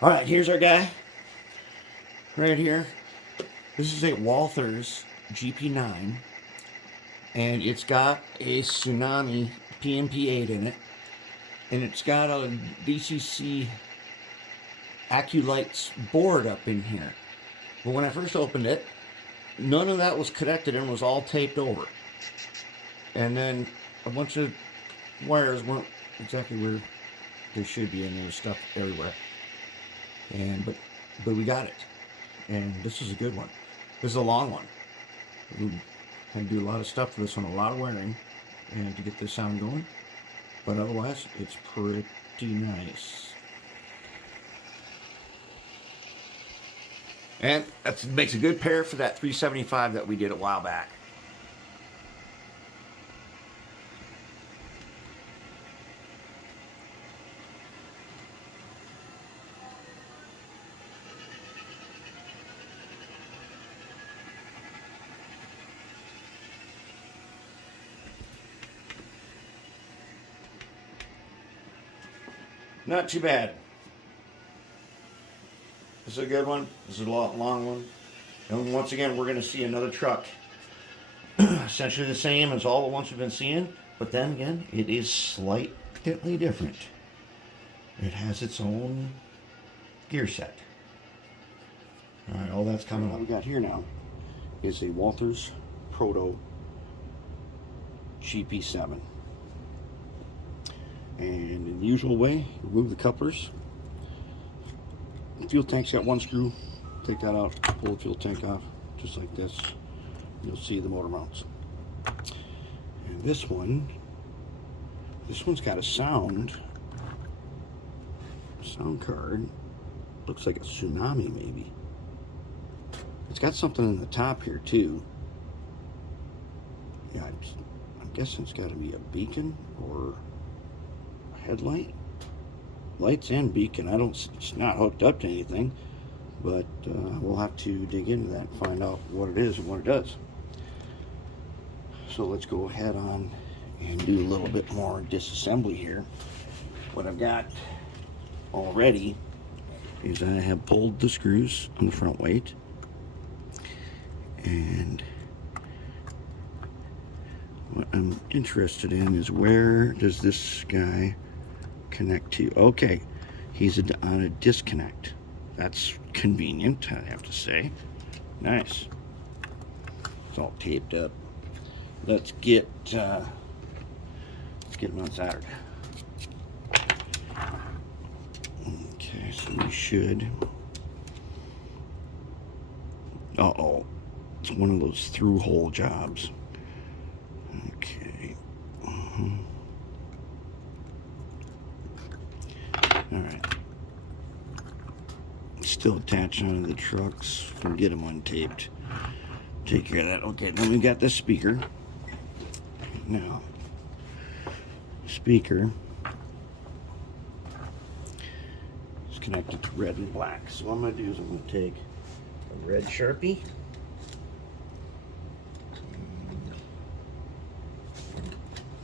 All right, here's our guy right here. This is a Walthers GP9, and it's got a Tsunami PMP8 in it, and it's got a DCC Accu-Lights board up in here. But when I first opened it, none of that was connected and was all taped over. And then a bunch of wires weren't exactly where they should be, and there was stuff everywhere. And but we got it, and this is a good one. This is a long one. We had to do a lot of stuff for this one, a lot of wiring, and to get this sound going. But otherwise, it's pretty nice. And that makes a good pair for that 375 that we did a while back. Not too bad. This is a good one. This is a long one. And once again, we're going to see another truck. Essentially the same as all the ones we've been seeing. But then again, it is slightly different. It has its own gear set. Alright, all that's coming up. What we got here now is a Walthers Proto GP7. And in the usual way, remove the couplers. The fuel tank's got one screw. Take that out, pull the fuel tank off, just like this. You'll see the motor mounts. And this one's got a sound card. Looks like a Tsunami maybe. It's got something in the top here too. Yeah, I'm guessing it's got to be a beacon or headlight, lights and beacon. It's not hooked up to anything, but we'll have to dig into that and find out what it is and what it does. So let's go ahead on and do a little bit more disassembly here. What I've got already is I have pulled the screws on the front weight, and what I'm interested in is where does this guy connect to. Okay, he's on a disconnect. That's convenient, I have to say. Nice. It's all taped up. Let's get him unsoldered. Okay, so we should. Uh-oh, it's one of those through hole jobs. Okay. Alright. Still attached onto the trucks. We'll get them untaped. Take care of that. Okay, then we got this speaker. Now, speaker is connected to red and black. So what I'm going to do is I'm going to take a red Sharpie.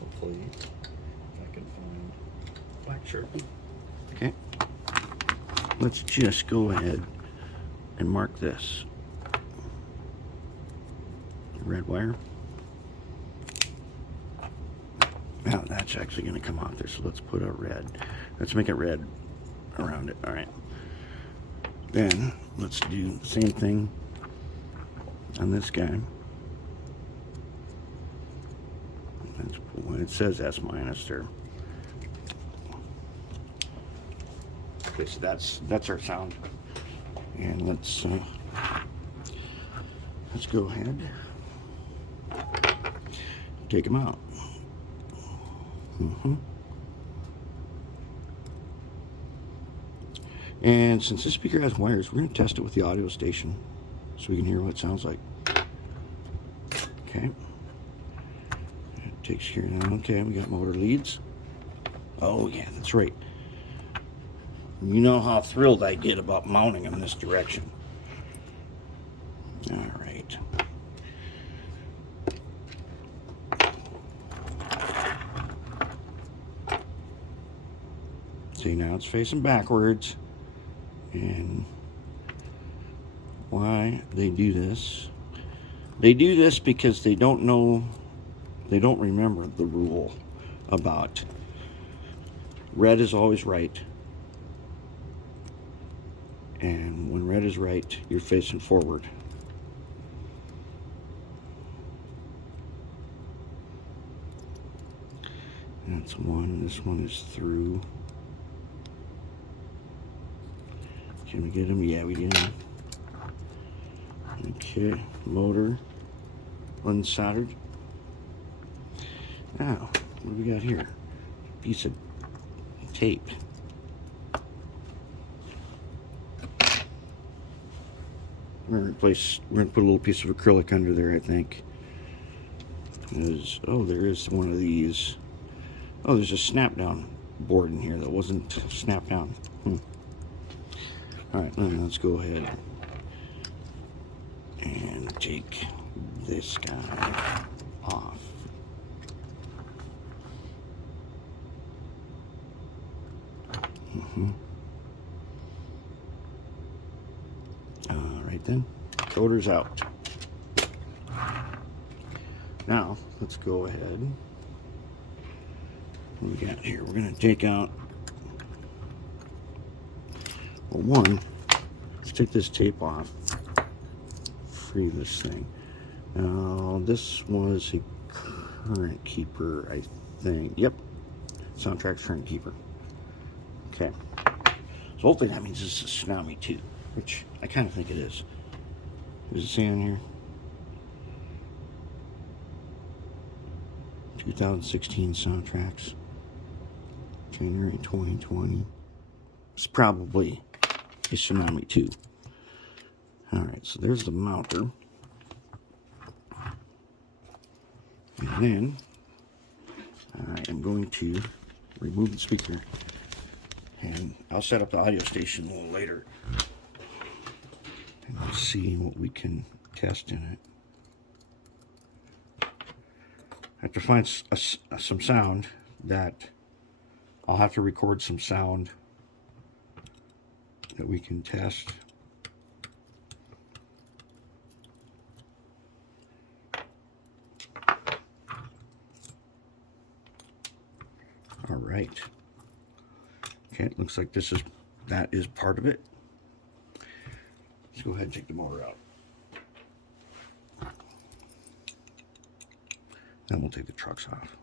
Hopefully, if I can find black Sharpie. Okay, let's just go ahead and mark this. Red wire. Now that's actually going to come off there, so let's put a red. Let's make it red around it. All right. Then let's do the same thing on this guy. When it says S minus there. Okay, so that's our sound, and let's go ahead, take them out. And since this speaker has wires, we're going to test it with the audio station so we can hear what it sounds like. Okay, it takes care now. Okay, we got motor leads. Oh yeah, that's right. You know how thrilled I get about mounting them this direction. All right. See, now it's facing backwards, And why they do this? They do this because they don't remember the rule about red is always right. And when red is right, you're facing forward. That's one. This one is through. Can we get him? Yeah, we did. Okay, motor unsoldered. Now, what do we got here? Piece of tape. We're gonna put a little piece of acrylic under there, I think. Oh, there is one of these. Oh, there's a snap down board in here that wasn't snapped down. Alright, let's go ahead and take this guy off. Alright then, coater's out. Now, let's go ahead. What we got here? We're going to take out, well, one, let's take this tape off, free this thing. Now, this was a current keeper, I think. Yep, Soundtrack's current keeper. Okay, so hopefully that means this is Tsunami2, which I kind of think it is. Does it say on here? 2016 soundtracks. January 2020. It's probably a Tsunami2. Alright, so there's the mounter. And then I am going to remove the speaker. And I'll set up the audio station a little later. And we'll see what we can test in it. I have to find some sound that I'll have to record some sound that we can test. All right. Okay, it looks like that is part of it. Let's go ahead and take the motor out. Then we'll take the trucks off.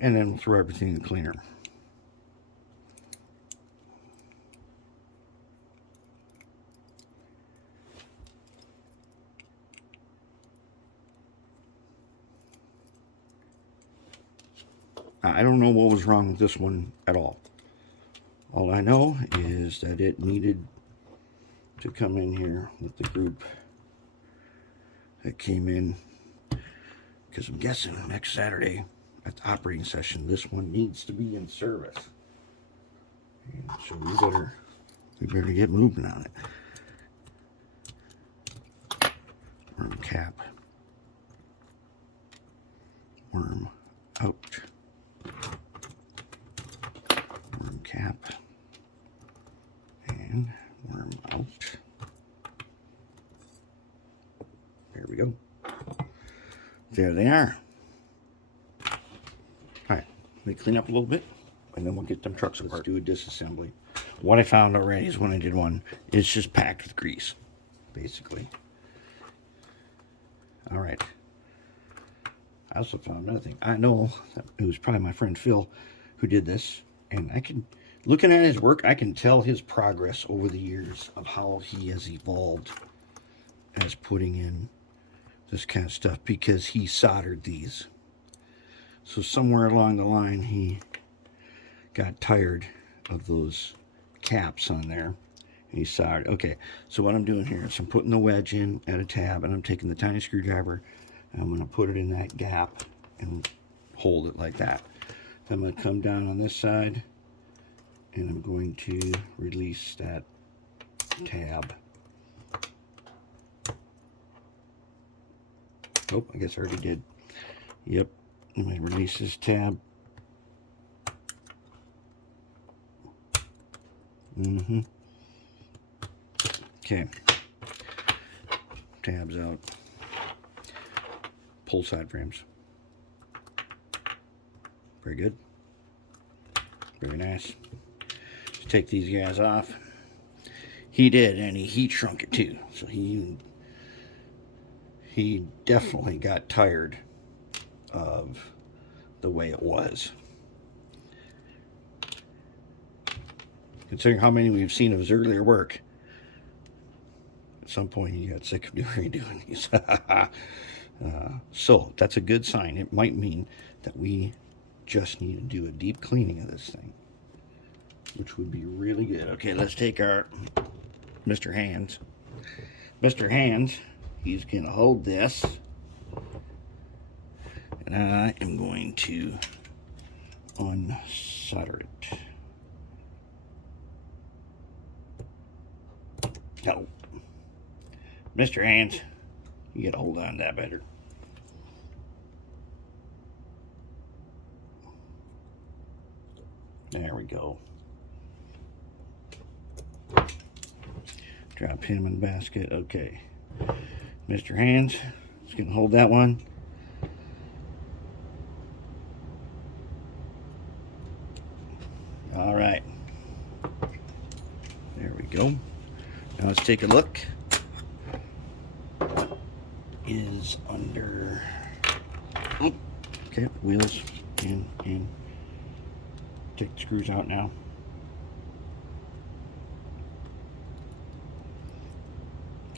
And then we'll throw everything in the cleaner. I don't know what was wrong with this one at all. All I know is that it needed to come in here with the group that came in, because I'm guessing next Saturday at the operating session, this one needs to be in service. And so we better get moving on it. Worm cap. Worm out. Worm cap. And worm out. There we go. There they are. Alright, let me clean up a little bit, and then we'll get them trucks apart. Let's do a disassembly. What I found already is when I did one, it's just packed with grease, basically. Alright. I also found another thing. I know that it was probably my friend Phil who did this, and I can, looking at his work, I can tell his progress over the years of how he has evolved as putting in this kind of stuff, because he soldered these. So somewhere along the line he got tired of those caps on there, and he soldered. Okay, so what I'm doing here is I'm putting the wedge in at a tab, and I'm taking the tiny screwdriver, and I'm going to put it in that gap and hold it like that. Then I'm going to come down on this side, and I'm going to release that tab. Oh, I guess I already did. Yep. Let me release this tab. Okay. Tabs out. Pull side frames. Very good. Very nice. Let's take these guys off. He did, and he heat shrunk it too. So he definitely got tired of the way it was. Considering how many we've seen of his earlier work, at some point he got sick of doing these. So that's a good sign. It might mean that we just need to do a deep cleaning of this thing, which would be really good. Okay, let's take our Mr. Hands. Mr. Hands, he's going to hold this, and I am going to unsolder it. No. Mr. Hands, you got to hold on to that better. There we go. Drop him in the basket. Okay. Mr. Hands is going to hold that one. All right. There we go. Now let's take a look. What is under... Oh, okay, wheels in. Take the screws out now.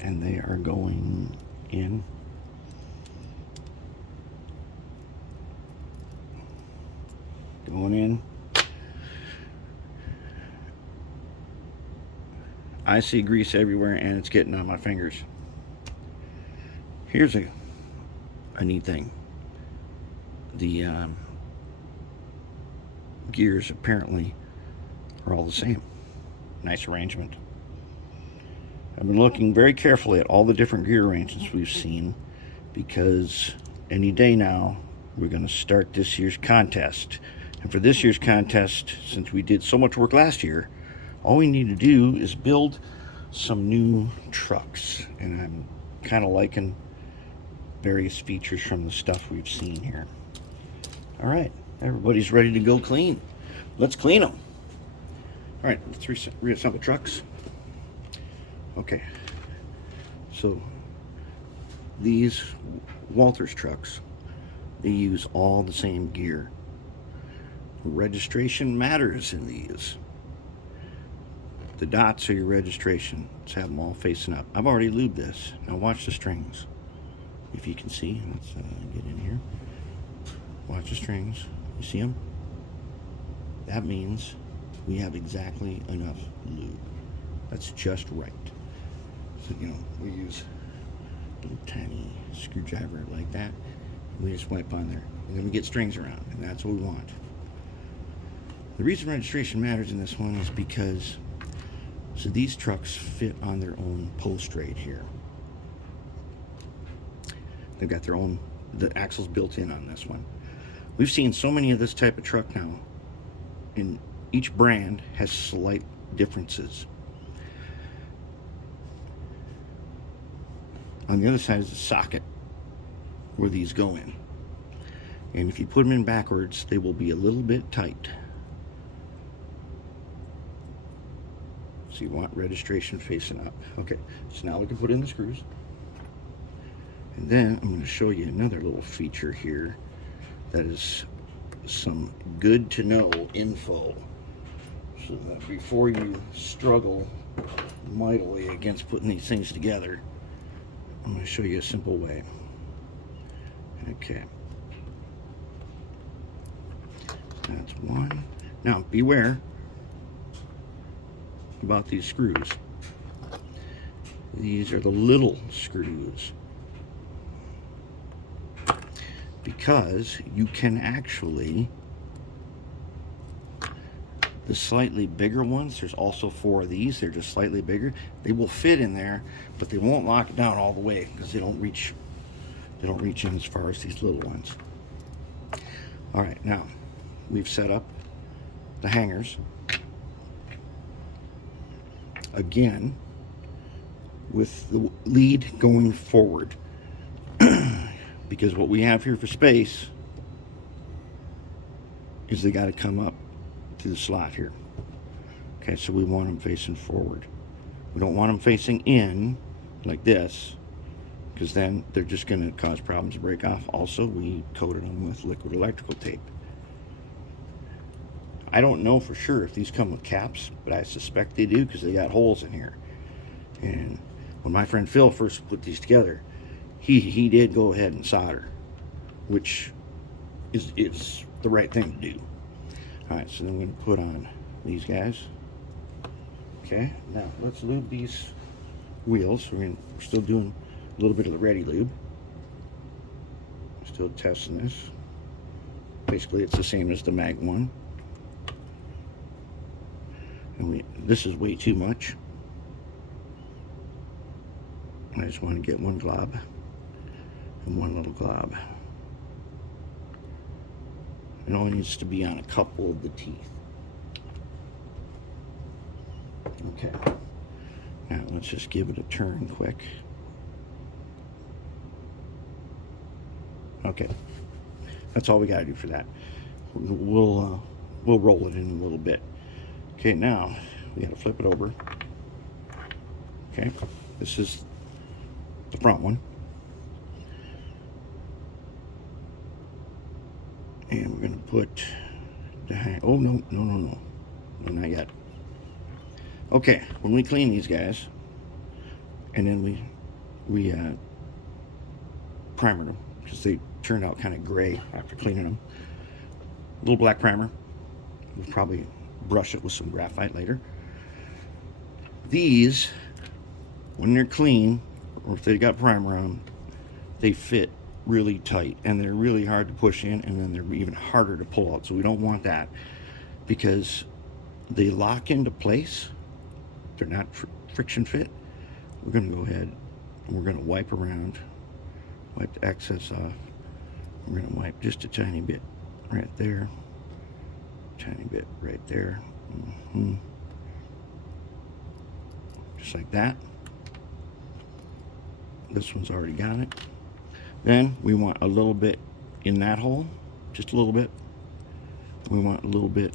And they are going in. Going in. I see grease everywhere and it's getting on my fingers. Here's a neat thing. The gears apparently are all the same. Nice arrangement. I've been looking very carefully at all the different gear arrangements we've seen, because any day now we're going to start this year's contest. And for this year's contest, since we did so much work last year, all we need to do is build some new trucks. And I'm kind of liking various features from the stuff we've seen here. All right, everybody's ready to go clean. Let's clean them. All right, let's reassemble trucks. Okay, so these Walthers trucks, they use all the same gear. Registration matters in these. The dots are your registration. Let's have them all facing up. I've already lubed this. Now watch the strings. If you can see, let's get in here. Watch the strings. You see them? That means we have exactly enough lube. That's just right. So, you know, we use a little tiny screwdriver like that. And we just wipe on there. And then we get strings around. And that's what we want. The reason registration matters in this one is because so these trucks fit on their own post right here. They've got their own, the axles built in on this one. We've seen so many of this type of truck now, and each brand has slight differences. On the other side is the socket where these go in. And if you put them in backwards, they will be a little bit tight. So you want registration facing up. Okay, so now we can put in the screws. And then I'm going to show you another little feature here that is some good to know info, so that before you struggle mightily against putting these things together, I'm going to show you a simple way. Okay, that's one. Now beware about these screws. These are the little screws, because you can actually, the slightly bigger ones, there's also 4 of these, they're just slightly bigger, they will fit in there, but they won't lock it down all the way because they don't reach They don't reach in as far as these little ones. All right, now we've set up the hangers. Again, with the lead going forward. Because what we have here for space is they got to come up to the slot here. Okay, so we want them facing forward. We don't want them facing in like this, because then they're just going to cause problems to break off. Also, we coated them with liquid electrical tape. I don't know for sure if these come with caps, but I suspect they do because they got holes in here. And when my friend Phil first put these together, he did go ahead and solder, which is the right thing to do. All right, so then we're going to put on these guys. Okay, now let's lube these wheels. We're still doing a little bit of the ready lube. Still testing this. Basically, it's the same as the Mag 1. And this is way too much. I just want to get one glob and one little glob. It only needs to be on a couple of the teeth. Okay. Now let's just give it a turn quick. Okay. That's all we got to do for that. We'll roll it in a little bit. Okay, now we got to flip it over. Okay, this is the front one. And we're going to put the hang. Oh, no, not yet. Okay, when we clean these guys, and then we primered them, because they turned out kind of gray after cleaning them. A little black primer. We'll probably brush it with some graphite later. These, when they're clean, or if they got primer on them, they fit really tight, and they're really hard to push in, and then they're even harder to pull out. So we don't want that, because they lock into place. They're not friction fit. We're going to go ahead and we're going to wipe around, wipe the excess off. We're going to wipe just a tiny bit right there, tiny bit right there. Just like that. This one's already got it. Then we want a little bit in that hole, just a little bit. We want a little bit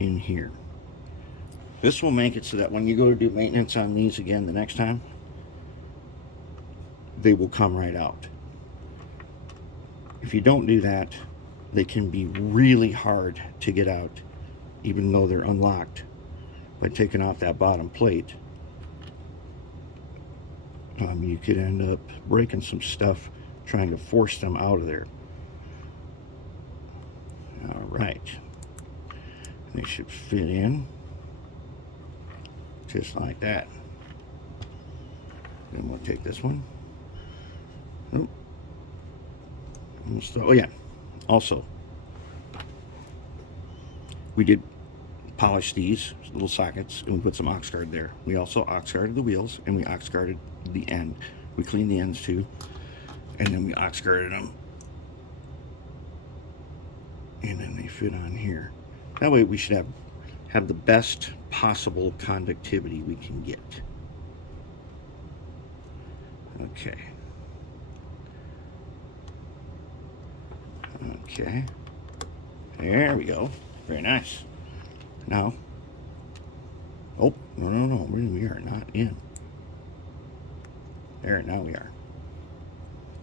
in here. This will make it so that when you go to do maintenance on these again the next time, they will come right out. If you don't do that, they can be really hard to get out, even though they're unlocked, by taking off that bottom plate. You could end up breaking some stuff trying to force them out of there. All right. They should fit in just like that. Then we'll take this one. Oh yeah, also we did polish these little sockets, and we put some ox guard there. We also ox guarded the wheels, and we ox guarded the end. We cleaned the ends too, and then we ox guarded them, and then they fit on here. That way we should have the best possible conductivity we can get. Okay. Okay. There we go. Very nice. Now, oh, no. We are not in. There, now we are.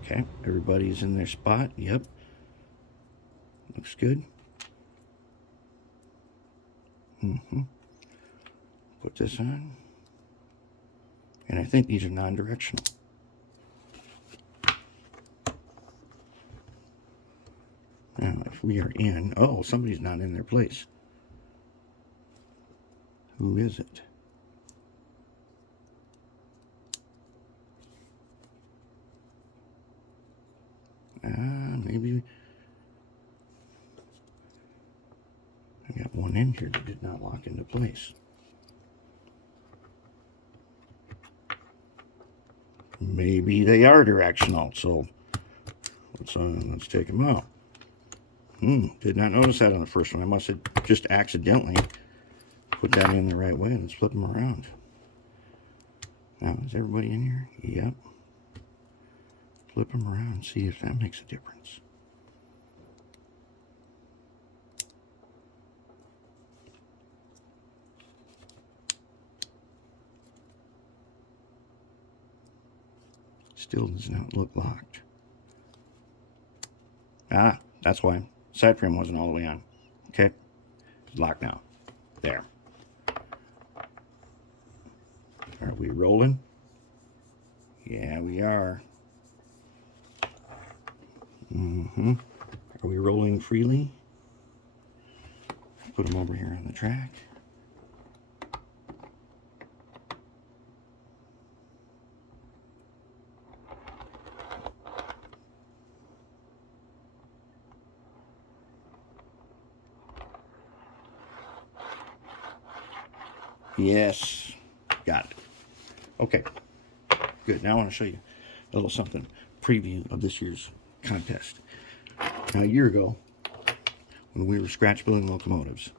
Okay, everybody's in their spot. Yep. Looks good. Put this on. And I think these are non-directional. Now, if we are in... Oh, somebody's not in their place. Who is it? Maybe... I got one in here that did not lock into place. Maybe they are directional, so Let's take them out. Did not notice that on the first one. I must have just accidentally put that in the right way. Let's flip them around. Now, is everybody in here? Yep. Flip them around and see if that makes a difference. Still does not look locked. Ah, that's why. Side frame wasn't all the way on. Okay. It's locked now. There. Are we rolling? Yeah, we are. Are we rolling freely? Put them over here on the track. Yes, got it. Okay, good. Now I want to show you a little something, preview of this year's contest. Now, a year ago, when we were scratch building locomotives,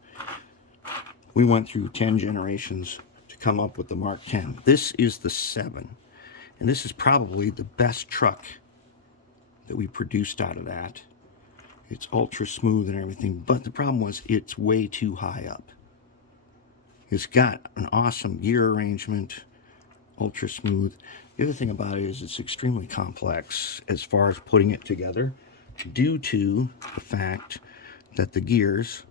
we went through 10 generations to come up with the Mark 10. This is the 7, and this is probably the best truck that we produced out of that. It's ultra smooth and everything, but the problem was it's way too high up. It's got an awesome gear arrangement, ultra smooth. The other thing about it is it's extremely complex as far as putting it together, due to the fact that the gears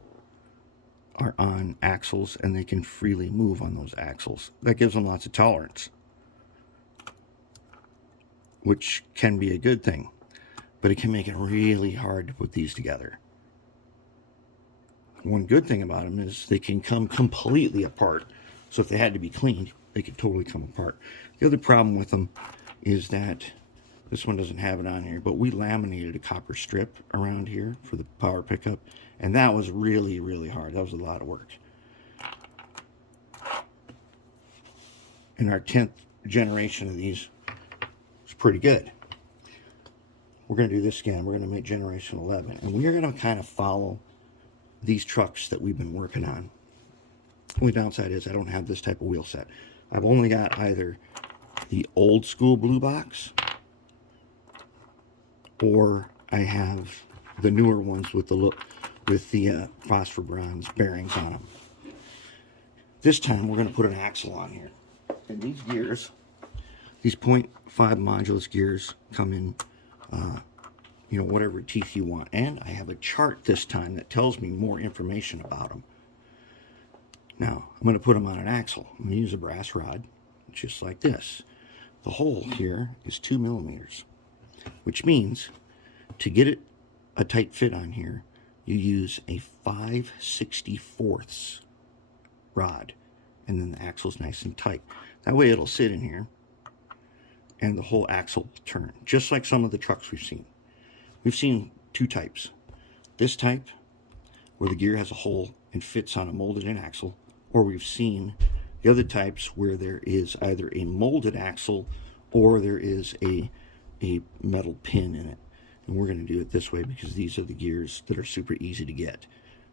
are on axles and they can freely move on those axles. That gives them lots of tolerance, which can be a good thing, but it can make it really hard to put these together. One good thing about them is they can come completely apart. So if they had to be cleaned, they could totally come apart. The other problem with them is that this one doesn't have it on here, but we laminated a copper strip around here for the power pickup, and that was really, really hard. That was a lot of work. And our 10th generation of these is pretty good. We're going to do this again. We're going to make generation 11, and we are going to kind of follow these trucks that we've been working on. The only downside is I don't have this type of wheel set. I've only got either the old school blue box, or I have the newer ones with the phosphor bronze bearings on them. This time we're going to put an axle on here, and these gears, these 0.5 modulus gears, come in whatever teeth you want. And I have a chart this time that tells me more information about them. Now, I'm going to put them on an axle. I'm going to use a brass rod, just like this. The hole here is 2 millimeters, which means to get it a tight fit on here, you use a 5/64 rod, and then the axle's nice and tight. That way it'll sit in here, and the whole axle will turn, just like some of the trucks we've seen. We've seen two types. This type, where the gear has a hole and fits on a molded-in axle, or we've seen the other types where there is either a molded axle or there is a metal pin in it. And we're going to do it this way because these are the gears that are super easy to get.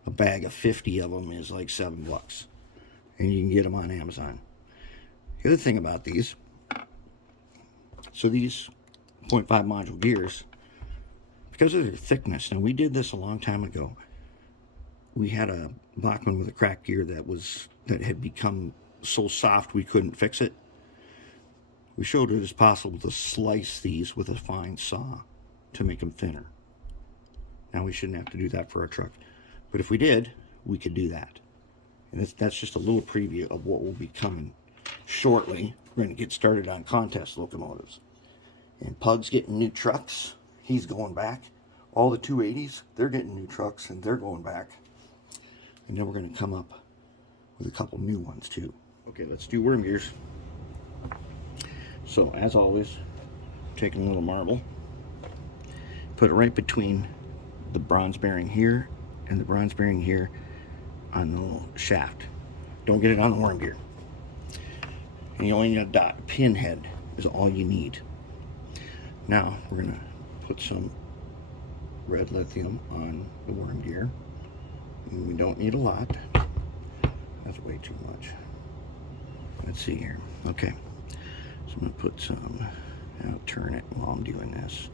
A bag of 50 of them is like $7, and you can get them on Amazon. The other thing about these, so these 0.5 module gears, because of their thickness, now we did this a long time ago. We had a Bachmann with a cracked gear that had become so soft we couldn't fix it. We showed it as possible to slice these with a fine saw to make them thinner. Now we shouldn't have to do that for our truck, but if we did, we could do that. And that's just a little preview of what will be coming shortly. We're going to get started on contest locomotives. And Pug's getting new trucks. He's going back. All the 280s, they're getting new trucks and they're going back. And then we're going to come up with a couple new ones too. Okay, let's do worm gears. So, as always, taking a little marble, put it right between the bronze bearing here and the bronze bearing here on the little shaft. Don't get it on the worm gear. And you only need a dot. Pin head is all you need. Now, we're going to put some red lithium on the worm gear. And we don't need a lot. That's way too much. Let's see here. Okay, so I'm going to put some, I'll turn it while I'm doing this.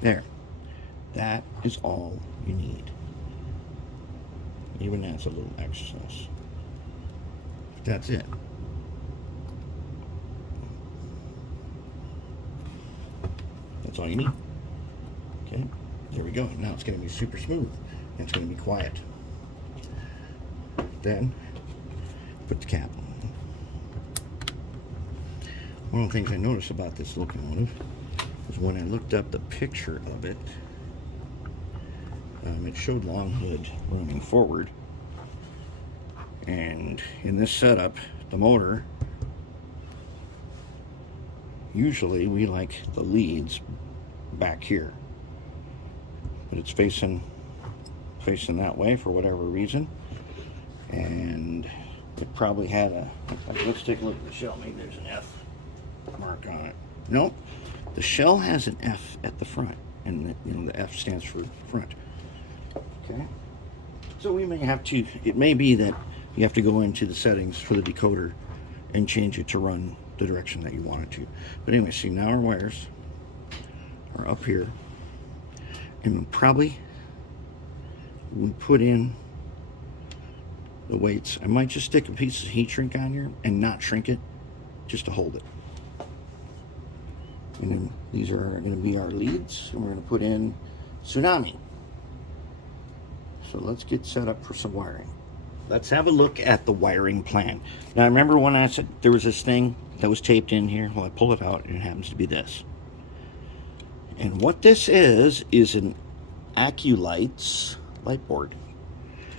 There. That is all you need. Even that's a little excess. That's it. That's all you need. Okay, there we go. Now it's going to be super smooth and it's going to be quiet. Then put the cap on. One of the things I noticed about this locomotive is when I looked up the picture of it, it showed long hood running forward, and in this setup, the motor, usually we like the leads back here, but it's facing that way for whatever reason, and it probably had a, let's take a look at the shell. Maybe there's an F mark on it. Nope, the shell has an F at the front, and the F stands for front. Okay, so we may have to, it may be that you have to go into the settings for the decoder and change it to run the direction that you want it to. But anyway, see, now our wires are up here, and probably we put in the weights. I might just stick a piece of heat shrink on here and not shrink it, just to hold it. And then these are going to be our leads, and we're going to put in Tsunami. So let's get set up for some wiring. Let's have a look at the wiring plan. Now, remember when I said there was this thing that was taped in here? Well, I pull it out and it happens to be this. And what this is an Accu-Lights light board.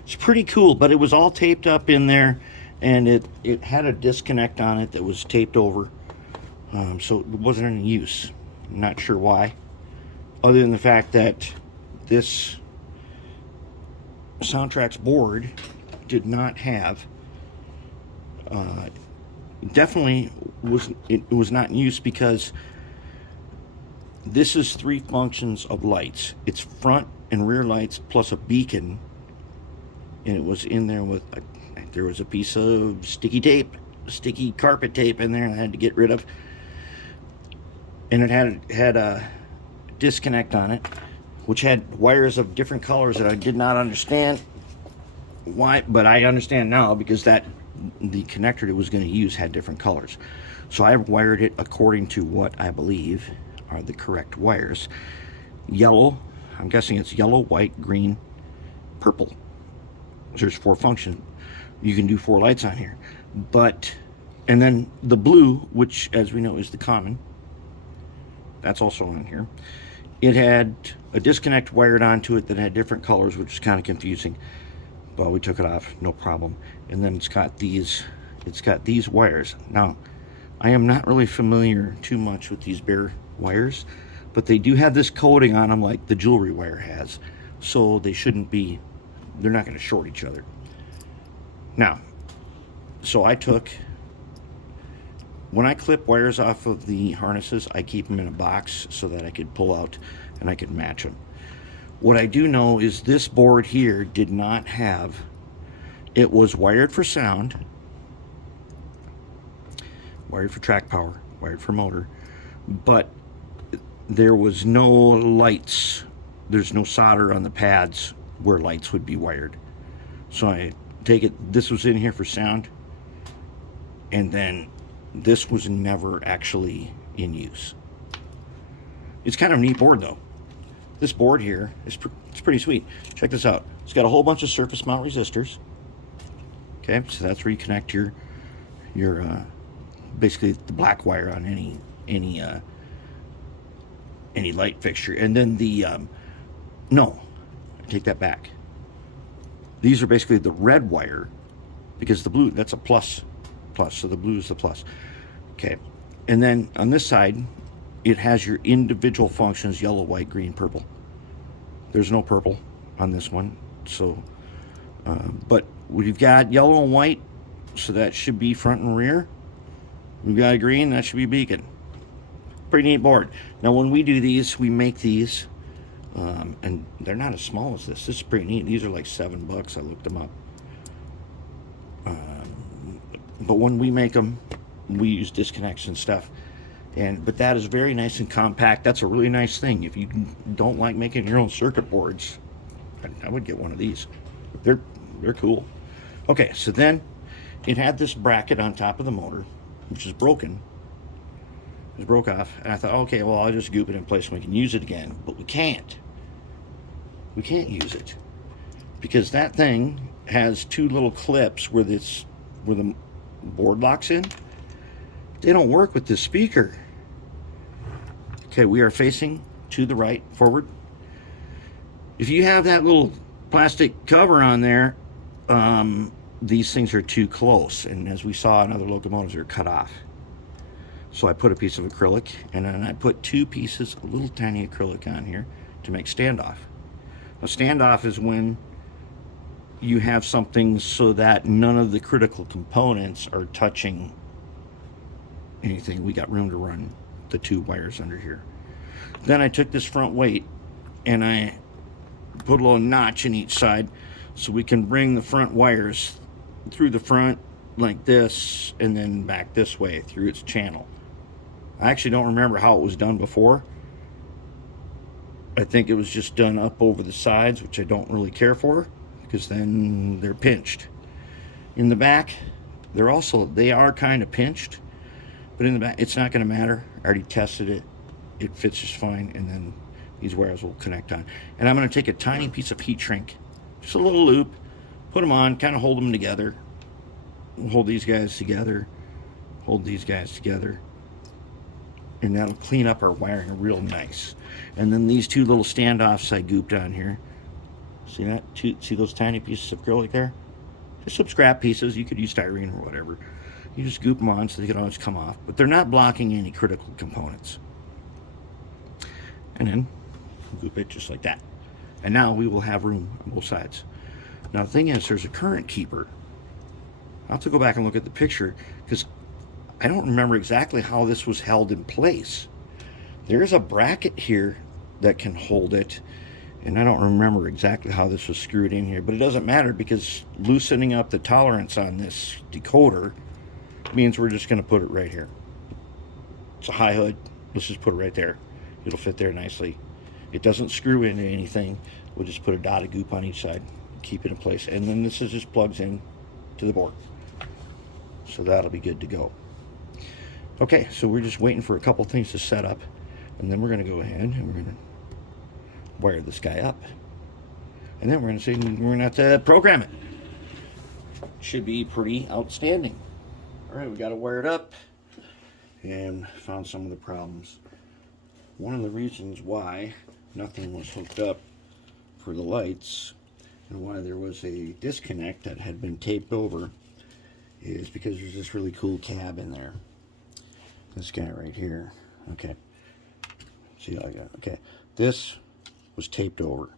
It's pretty cool, but it was all taped up in there, and it had a disconnect on it that was taped over, so it wasn't in use. I'm not sure why, other than the fact that this Soundtrack's board did not have, definitely it was not in use, because this is 3 functions of lights. It's front and rear lights plus a beacon, and it was in there with there was a piece of sticky carpet tape in there I had to get rid of, and it had a disconnect on it, which had wires of different colors that I did not understand why, but I understand now, because the connector it was going to use had different colors. So I wired it according to what I believe are the correct wires. Yellow, I'm guessing it's yellow, white, green, purple. There's 4 functions. You can do 4 lights on here. And then the blue, which as we know is the common, that's also on here. It had a disconnect wired onto it that had different colors, which is kind of confusing. But we took it off, no problem. And then it's got these wires. Now, I am not really familiar too much with these bare wires, but they do have this coating on them like the jewelry wire has. So they shouldn't be, they're not going to short each other. Now, so when I clip wires off of the harnesses, I keep them in a box so that I could pull out and I could match them. What I do know is this board here did not have, it was wired for sound, wired for track power, wired for motor, but there was no lights. There's no solder on the pads where lights would be wired. So I take it, this was in here for sound, and then this was never actually in use. It's kind of a neat board though. This board here is it's pretty sweet. Check this out. It's got a whole bunch of surface mount resistors. Okay, so that's where you connect your basically the black wire on any light fixture. And then the no, I take that back. These are basically the red wire, because the blue, that's a plus, so the blue is the plus. Okay, and then on this side it has your individual functions: yellow, white, green, purple. There's no purple on this one, so but We've got yellow and white, so that should be front and rear. We've got a green, that should be beacon. Pretty neat board. Now when we do these, we make these, and they're not as small as this. This is pretty neat. These are like $7. I looked them up. But when we make them, we use disconnects and stuff. But that is very nice and compact. That's a really nice thing. If you don't like making your own circuit boards, I would get one of these. They're cool. Okay, so then it had this bracket on top of the motor, which is broken. It was broke off, and I thought, okay, well, I'll just goop it in place and we can use it again. But we can't. We can't use it because that thing has two little clips where the board locks in. They don't work with this speaker. Okay, we are facing to the right, forward. If you have that little plastic cover on there, these things are too close, and as we saw in other locomotives, they're cut off. So I put a piece of acrylic, and then I put two pieces of little tiny acrylic on here to make standoff. A standoff is when you have something so that none of the critical components are touching anything. We got room to run the two wires under here. Then I took this front weight and I put a little notch in each side so we can bring the front wires through the front like this and then back this way through its channel. I actually don't remember how it was done before. I think it was just done up over the sides, which I don't really care for because then they're pinched. In the back, they are kind of pinched, but in the back, it's not going to matter. I already tested it. It fits just fine, and then these wires will connect on. And I'm going to take a tiny piece of heat shrink, just a little loop, put them on, kind of hold them together. Hold these guys together, hold these guys together, and that'll clean up our wiring real nice. And then these two little standoffs I gooped on here. See that? See those tiny pieces of acrylic there? Just some scrap pieces. You could use styrene or whatever. You just goop them on so they can always come off. But they're not blocking any critical components. And then goop it just like that. And now we will have room on both sides. Now the thing is, there's a current keeper. I'll have to go back and look at the picture because I don't remember exactly how this was held in place. There is a bracket here that can hold it, and I don't remember exactly how this was screwed in here, but it doesn't matter because loosening up the tolerance on this decoder means we're just going to put it right here. It's a high hood. Let's just put it right there. It'll fit there nicely. It doesn't screw into anything. We'll just put a dot of goop on each side, keep it in place, and then this just plugs in to the board. So that'll be good to go. Okay, so we're just waiting for a couple things to set up, and then we're going to go ahead and we're going to wire this guy up, and then we're going to see we're going to have to program it. Should be pretty outstanding. All right, we got to wire it up, and found some of the problems. One of the reasons why nothing was hooked up for the lights and why there was a disconnect that had been taped over is because there's this really cool cab in there. This guy right here. Okay. See how I got it? Okay. This was taped over.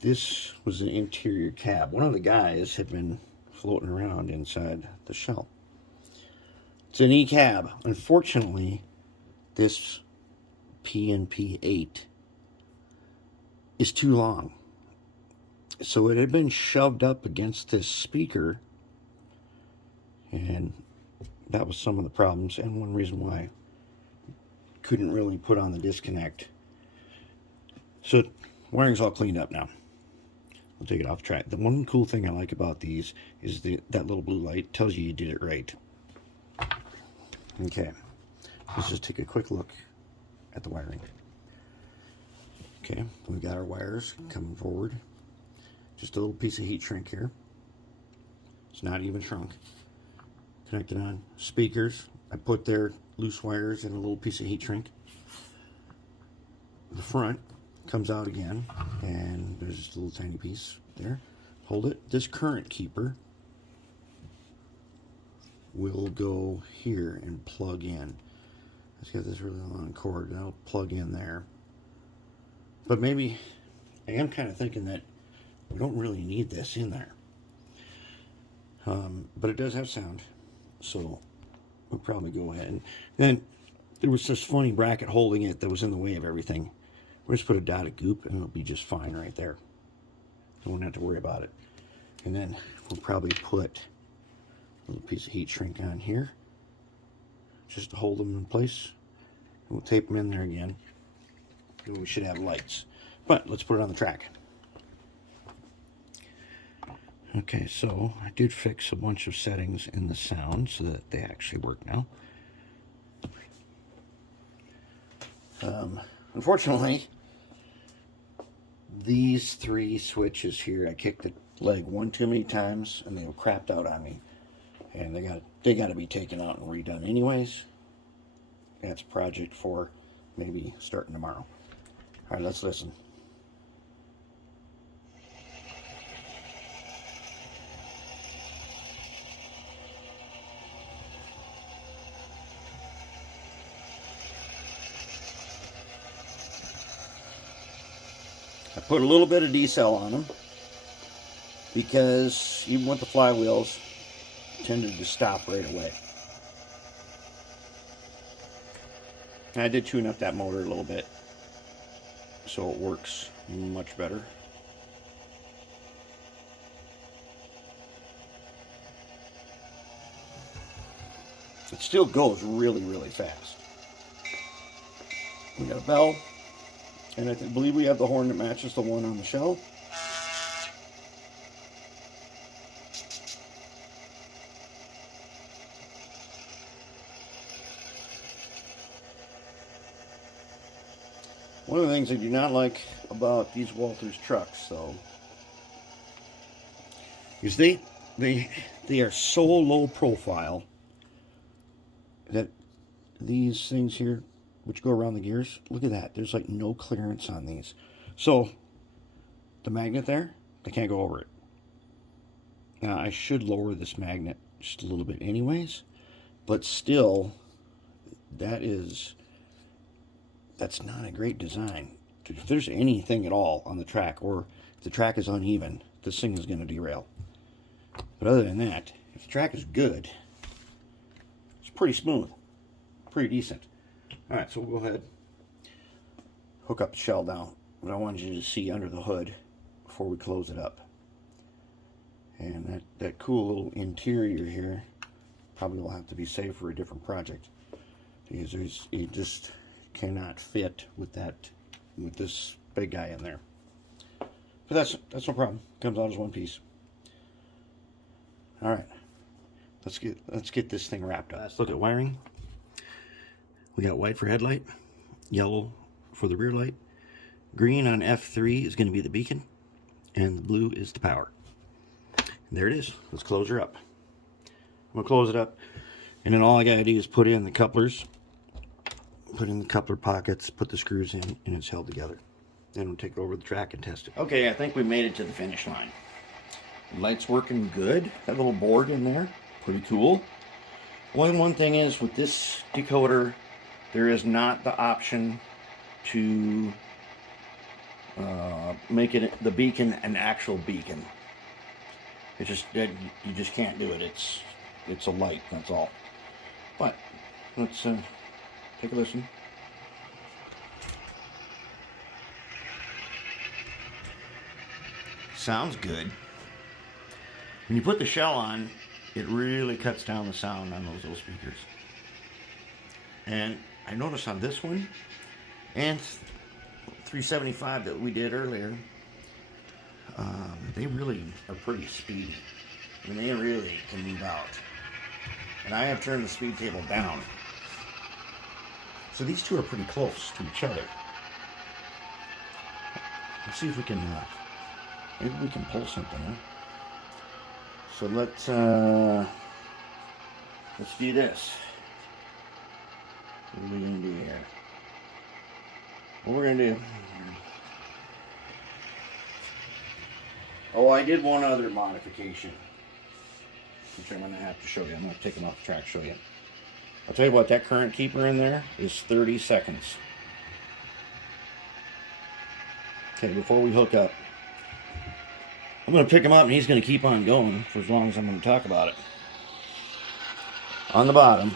This was an interior cab. One of the guys had been floating around inside the shell. It's an E-cab. Unfortunately, this PNP8 is too long. So it had been shoved up against this speaker, and that was some of the problems and one reason why I couldn't really put on the disconnect. So wiring's all cleaned up now. I'll take it off track. The one cool thing I like about these is that little blue light tells you did it right. Okay, let's just take a quick look at the wiring. Okay, we've got our wires coming forward. Just a little piece of heat shrink here. It's not even shrunk. Connected on speakers. I put their loose wires in a little piece of heat shrink. The front comes out again, and there's just a little tiny piece there. Hold it. This current keeper will go here and plug in. It's got this really long cord, and I'll plug in there. But maybe I am kind of thinking that We don't really need this in there. But it does have sound, so we'll probably go ahead. And then there was this funny bracket holding it that was in the way of everything. We'll just put a dot of goop and it'll be just fine right there. You won't have to worry about it. And then we'll probably put a little piece of heat shrink on here just to hold them in place. And we'll tape them in there again. And we should have lights. But let's put it on the track. Okay, so I did fix a bunch of settings in the sound so that they actually work now. Unfortunately, these 3 switches here, I kicked the leg one too many times and they were crapped out on me. And they got to be taken out and redone anyways. That's a project for maybe starting tomorrow. All right, let's listen. I put a little bit of decel on them because even with the flywheels, tended to stop right away. And I did tune up that motor a little bit so it works much better. It still goes really, really fast. We got a bell, and I believe we have the horn that matches the one on the shell. One of the things I do not like about these Walthers trucks, though, is they are so low profile that these things here, which go around the gears, look at that. There's like no clearance on these. So the magnet there, they can't go over it. Now I should lower this magnet just a little bit anyways, but still, that's not a great design. If there's anything at all on the track, or if the track is uneven, this thing is going to derail. But other than that, if the track is good, it's pretty smooth, pretty decent. All right, so we'll go ahead, hook up the shell down. But I wanted you to see under the hood before we close it up. And that cool little interior here probably will have to be saved for a different project, because it just cannot fit with this big guy in there. But that's no problem. Comes out as one piece. All right, let's get this thing wrapped up. Let's look at wiring. We got white for headlight, yellow for the rear light, green on F3 is going to be the beacon, and the blue is the power. And there it is. Let's close her up. I'm going to close it up, and then all I got to do is put in the couplers, put in the coupler pockets, put the screws in, and it's held together. Then we'll take it over the track and test it. Okay, I think we made it to the finish line. The light's working good. That little board in there, pretty cool. Only one thing is, with this decoder, there is not the option to make it the beacon an actual beacon. You just can't do it. It's a light, that's all. But let's take a listen. Sounds good. When you put the shell on, it really cuts down the sound on those little speakers. And I noticed on this one and 375 that we did earlier, they really are pretty speedy. I mean, they really can move out. And I have turned the speed table down. So these two are pretty close to each other. Let's see if we can, maybe we can pull something, huh? So let's do this. What are we going to do here? What we're going to do... Oh, I did one other modification, which I'm going to have to show you. I'm going to take them off the track and show you. I'll tell you what, that current keeper in there is 30 seconds. Okay, before we hook up, I'm going to pick him up and he's going to keep on going for as long as I'm going to talk about it. On the bottom,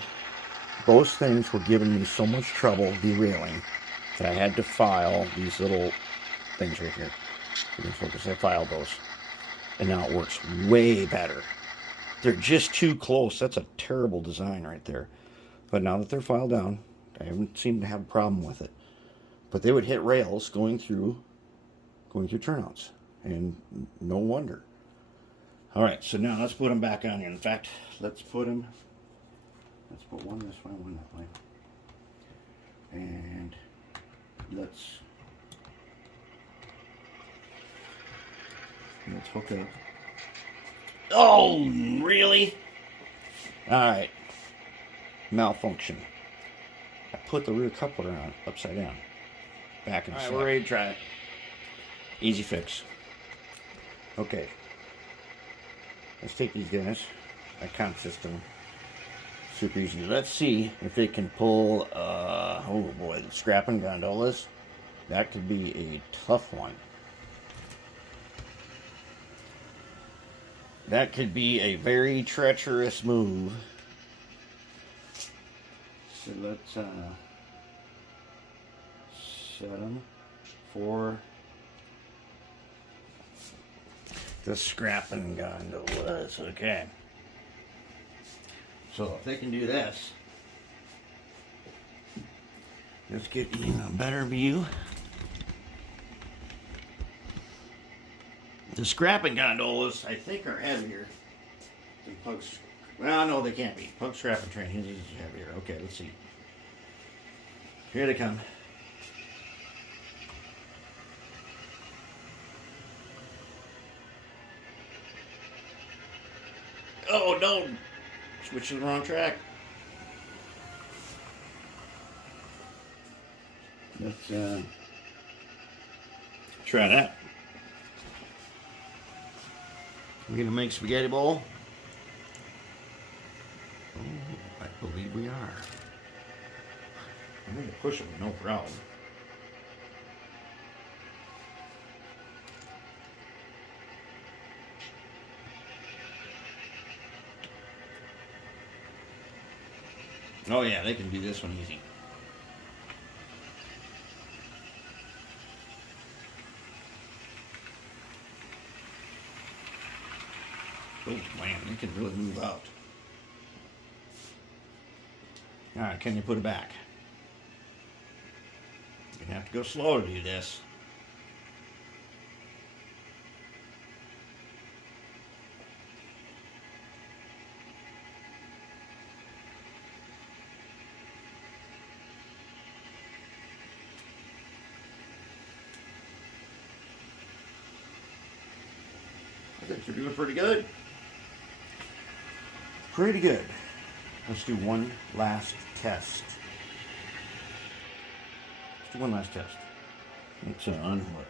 those things were giving me so much trouble derailing that I had to file these little things right here. You can focus, I filed those. And now it works way better. They're just too close. That's a terrible design right there. But now that they're filed down, I haven't seemed to have a problem with it. But they would hit rails going through turnouts. And no wonder. Alright, so now let's put them back on here. In fact, let's put one this way, one that way. And let's hook up. Oh, really? Alright. Malfunction. I put the rear coupler on upside down. Back and Alright, we're ready to try it. Easy fix. Okay. Let's take these guys. I comp system. Super easy. Let's see if they can pull, oh boy, the scrapping gondolas. That could be a tough one. That could be a very treacherous move. So let's set them for the scrapping gondolas. Okay. So if they can do this, let's get even a better view. The scrapping gondolas, I think, are heavier than Pug's. Well, no, they can't be. Pug's scrapping train is heavier. Okay, let's see. Here they come. Oh, no! Switch to the wrong track. Let's try that. We're gonna make spaghetti bowl. Oh, I believe we are. I'm gonna push them, no problem. Oh yeah, they can do this one easy. Oh man, they can really move out. Alright, can you put it back? You're gonna have to go slow to do this. I think you're doing pretty good. Pretty good. Let's do one last test. Let's do one last test. Let's unhook.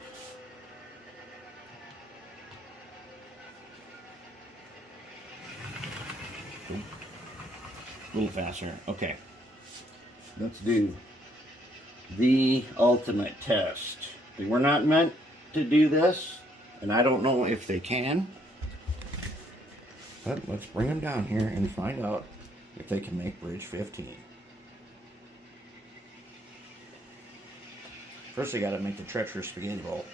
A little faster. Okay. Let's do the ultimate test. They were not meant to do this, and I don't know if they can. But let's bring them down here and find out if they can make bridge 15. First, they got to make the treacherous spaghetti bowl.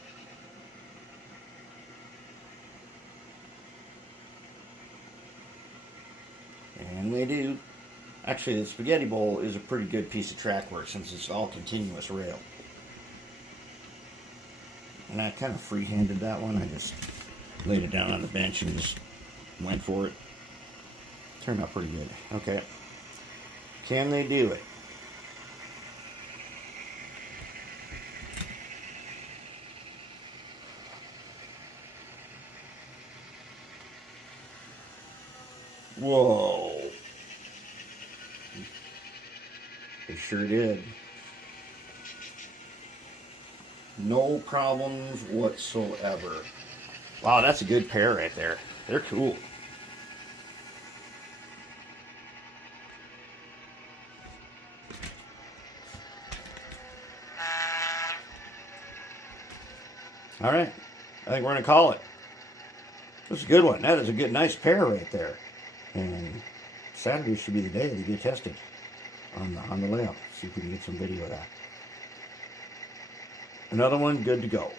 And they do. Actually, the spaghetti bowl is a pretty good piece of track work since it's all continuous rail. And I kind of free-handed that one. I just laid it down on the bench and just went for it. Turned out pretty good. Okay. Can they do it? Whoa. They sure did. No problems whatsoever. Wow, that's a good pair right there. They're cool. All right. I think we're going to call it. That's a good one. That is a good, nice pair right there. And Saturday should be the day they get tested on the layout. See if we can get some video of that. Another one, good to go.